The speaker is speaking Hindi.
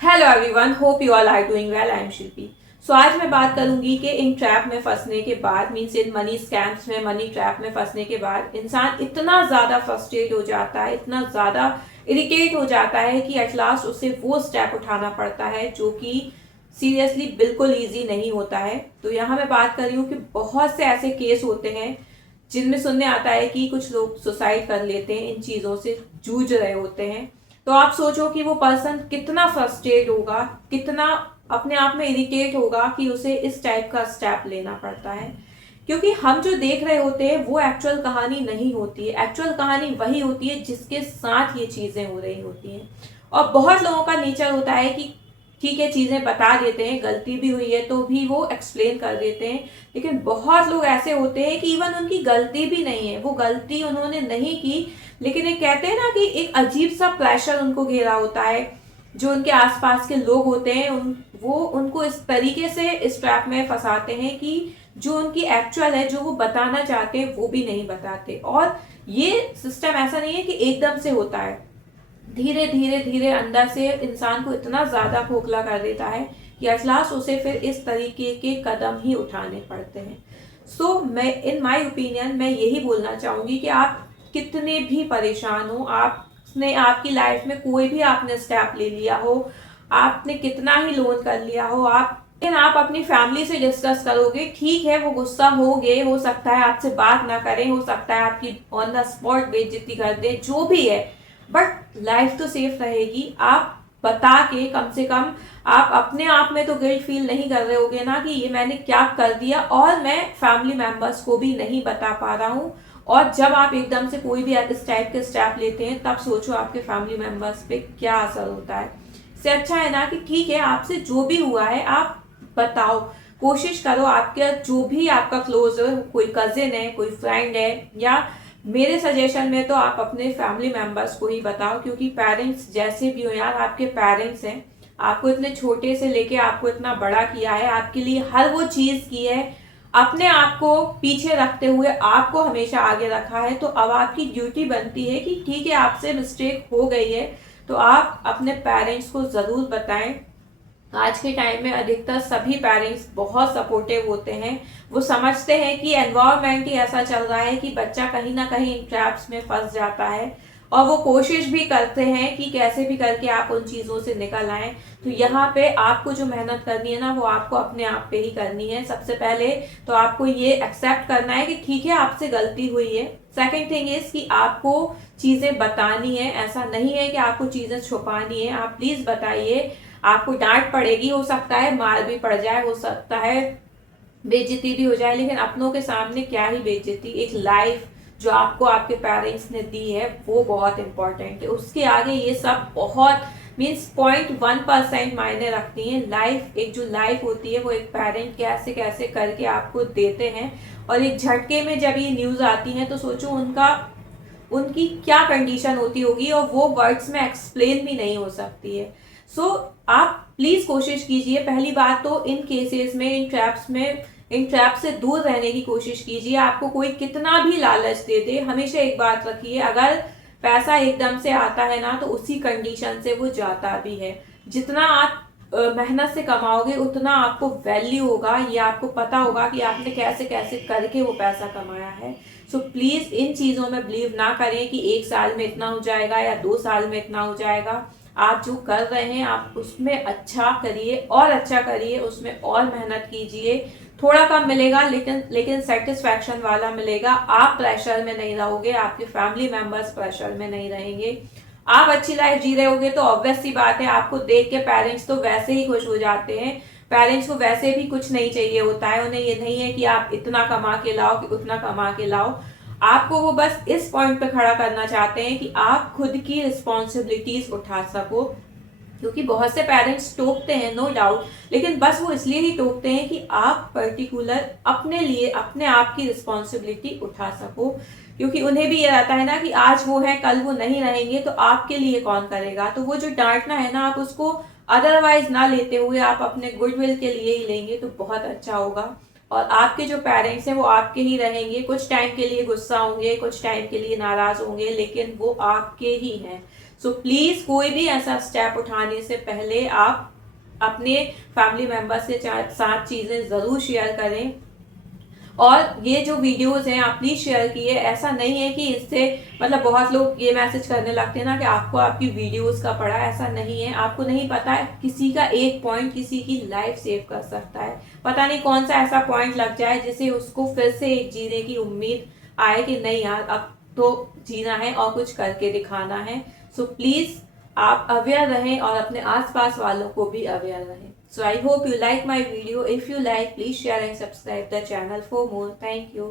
Hello everyone, hope you all are doing well. I am Shilpi. So आज मैं बात करूंगी कि इन ट्रैप में फंसने के बाद, मीन्स इन मनी स्कैम्स में, मनी ट्रैप में फंसने के बाद इंसान इतना ज्यादा फ्रस्ट्रेट हो जाता है, इतना ज्यादा इरिटेट हो जाता है कि एट लास्ट उसे वो स्टेप उठाना पड़ता है जो कि सीरियसली बिल्कुल ईजी नहीं होता है। तो यहाँ मैं बात कर रही हूँ कि बहुत से ऐसे केस होते हैं जिनमें सुनने आता है कि कुछ लोग सुसाइड कर लेते हैं, इन चीजों से जूझ रहे होते हैं। तो आप सोचो कि वो पर्सन कितना फ्रस्ट्रेट होगा, कितना अपने आप में इरिटेट होगा कि उसे इस टाइप का स्टेप लेना पड़ता है। क्योंकि हम जो देख रहे होते हैं वो एक्चुअल कहानी नहीं होती है। एक्चुअल कहानी वही होती है जिसके साथ ये चीजें हो रही होती हैं। और बहुत लोगों का नेचर होता है कि ठीक है, चीजें बता देते हैं, गलती भी हुई है तो भी वो एक्सप्लेन कर देते हैं। लेकिन बहुत लोग ऐसे होते हैं कि इवन उनकी गलती भी नहीं है, वो गलती उन्होंने नहीं की, लेकिन ये कहते हैं ना कि एक अजीब सा प्रेशर उनको घेरा होता है। जो उनके आसपास के लोग होते हैं वो उनको इस तरीके से इस ट्रैप में फंसाते हैं कि जो उनकी एक्चुअल है, जो वो बताना चाहते हैं, वो भी नहीं बताते। और ये सिस्टम ऐसा नहीं है कि एकदम से होता है, धीरे धीरे धीरे अंदर से इंसान को इतना ज्यादा खोखला कर देता है कि एट लास्ट उसे फिर इस तरीके के कदम ही उठाने पड़ते हैं। मैं इन माय ओपिनियन मैं यही बोलना चाहूंगी कि आप कितने भी परेशान हो, आपने आपकी लाइफ में कोई भी आपने स्टेप ले लिया हो, आपने कितना ही लोन कर लिया हो, लेकिन आप अपनी फैमिली से डिस्कस करोगे, ठीक है वो गुस्सा होगे, हो सकता है आपसे बात ना करें, हो सकता है आपकी ऑन द स्पॉट बेइज्जती कर दे, जो भी है, बट लाइफ तो सेफ रहेगी। आप बता के कम से कम आप अपने आप में तो गिल्ट फील नहीं कर रहे होगे ना कि ये मैंने क्या कर दिया और मैं फैमिली मेंबर्स को भी नहीं बता पा रहा हूँ। और जब आप एकदम से कोई भी इस टाइप के स्टेप लेते हैं, तब सोचो आपके फैमिली मेंबर्स पे क्या असर होता है। इससे अच्छा है ना कि ठीक है, आपसे जो भी हुआ है आप बताओ, कोशिश करो, आपके जो भी आपका क्लोज है, कोई कजिन है, कोई फ्रेंड है, या मेरे सजेशन में तो आप अपने फैमिली मेंबर्स को ही बताओ। क्योंकि पेरेंट्स जैसे भी हो यार, आपके पेरेंट्स हैं, आपको इतने छोटे से लेके आपको इतना बड़ा किया है, आपके लिए हर वो चीज की है, अपने आप को पीछे रखते हुए आपको हमेशा आगे रखा है। तो अब आपकी ड्यूटी बनती है कि ठीक है, आपसे मिस्टेक हो गई है तो आप अपने पेरेंट्स को जरूर बताएं। आज के टाइम में अधिकतर सभी पेरेंट्स बहुत सपोर्टिव होते हैं। वो समझते हैं कि एनवायरनमेंट ही ऐसा चल रहा है कि बच्चा कहीं ना कहीं इन ट्रैप्स में फंस जाता है, और वो कोशिश भी करते हैं कि कैसे भी करके आप उन चीजों से निकल आए। तो यहाँ पे आपको जो मेहनत करनी है ना, वो आपको अपने आप पे ही करनी है। सबसे पहले तो आपको ये एक्सेप्ट करना है कि ठीक है, आपसे गलती हुई है। सेकेंड थिंग इज कि आपको चीजें बतानी है, ऐसा नहीं है कि आपको चीजें छुपानी है। आप प्लीज बताइए। आपको डांट पड़ेगी, हो सकता है मार भी पड़ जाए, हो सकता है बेइज्जती भी हो जाए, लेकिन अपनों के सामने क्या ही बेइज्जती। एक लाइफ जो आपको आपके पेरेंट्स ने दी है वो बहुत इंपॉर्टेंट है, उसके आगे ये सब बहुत मीन्स 0.1% मायने रखती है। लाइफ, एक जो लाइफ होती है वो एक पेरेंट कैसे कैसे करके आपको देते हैं, और एक झटके में जब ये न्यूज आती है तो सोचो उनकी क्या कंडीशन होती होगी, और वो वर्ड्स में एक्सप्लेन भी नहीं हो सकती है। आप प्लीज कोशिश कीजिए। पहली बात तो इन केसेस में, इन ट्रैप से दूर रहने की कोशिश कीजिए। आपको कोई कितना भी लालच दे दे, हमेशा एक बात रखिए, अगर पैसा एकदम से आता है ना तो उसी कंडीशन से वो जाता भी है। जितना आप मेहनत से कमाओगे उतना आपको वैल्यू होगा, ये आपको पता होगा कि आपने कैसे कैसे करके वो पैसा कमाया है। प्लीज इन चीजों में बिलीव ना करें कि 1 साल में इतना हो जाएगा या 2 साल में इतना हो जाएगा। आप जो कर रहे हैं आप उसमें अच्छा करिए, और अच्छा करिए, उसमें और मेहनत कीजिए। थोड़ा कम मिलेगा, लेकिन सेटिस्फैक्शन वाला मिलेगा। आप प्रेशर में नहीं रहोगे, आपके फैमिली मेंबर्स प्रेशर में नहीं रहेंगे। आप अच्छी लाइफ जी रहे होगे तो ऑब्वियस सी बात है, आपको देख के पेरेंट्स तो वैसे ही खुश हो जाते हैं। पेरेंट्स को वैसे भी कुछ नहीं चाहिए होता है, उन्हें ये नहीं है कि आप इतना कमा के लाओ कि उतना कमा के लाओ। आपको वो बस इस पॉइंट पे खड़ा करना चाहते हैं कि आप खुद की रिस्पॉन्सिबिलिटीज उठा सको। क्योंकि बहुत से पेरेंट्स टोकते हैं, नो डाउट, लेकिन बस वो इसलिए ही टोकते हैं कि आप पर्टिकुलर अपने लिए अपने आप की रिस्पॉन्सिबिलिटी उठा सको। क्योंकि उन्हें भी ये रहता है ना कि आज वो है कल वो नहीं रहेंगे, तो आपके लिए कौन करेगा। तो वो जो डांटना है ना, आप उसको अदरवाइज ना लेते हुए आप अपने गुडविल के लिए ही लेंगे तो बहुत अच्छा होगा। और आपके जो पेरेंट्स हैं वो आपके ही रहेंगे, कुछ टाइम के लिए गुस्सा होंगे, कुछ टाइम के लिए नाराज होंगे, लेकिन वो आपके ही हैं। सो प्लीज़ कोई भी ऐसा स्टेप उठाने से पहले आप अपने फैमिली मेम्बर्स के साथ चीज़ें ज़रूर शेयर करें। और ये जो वीडियोस हैं आप प्लीज़ शेयर कीजिए। ऐसा नहीं है कि इससे मतलब बहुत लोग ये मैसेज करने लगते हैं ना कि आपको आपकी वीडियोस का पड़ा, ऐसा नहीं है। आपको नहीं पता है, किसी का एक पॉइंट किसी की लाइफ सेव कर सकता है। पता नहीं कौन सा ऐसा पॉइंट लग जाए जिससे उसको फिर से एक जीने की उम्मीद आए कि नहीं यार अब तो जीना है और कुछ करके दिखाना है। सो प्लीज़ आप अवेयर रहें और अपने आसपास वालों को भी अवेयर रहें। So I hope you like my video. If you like, please share and subscribe the channel for more. Thank you.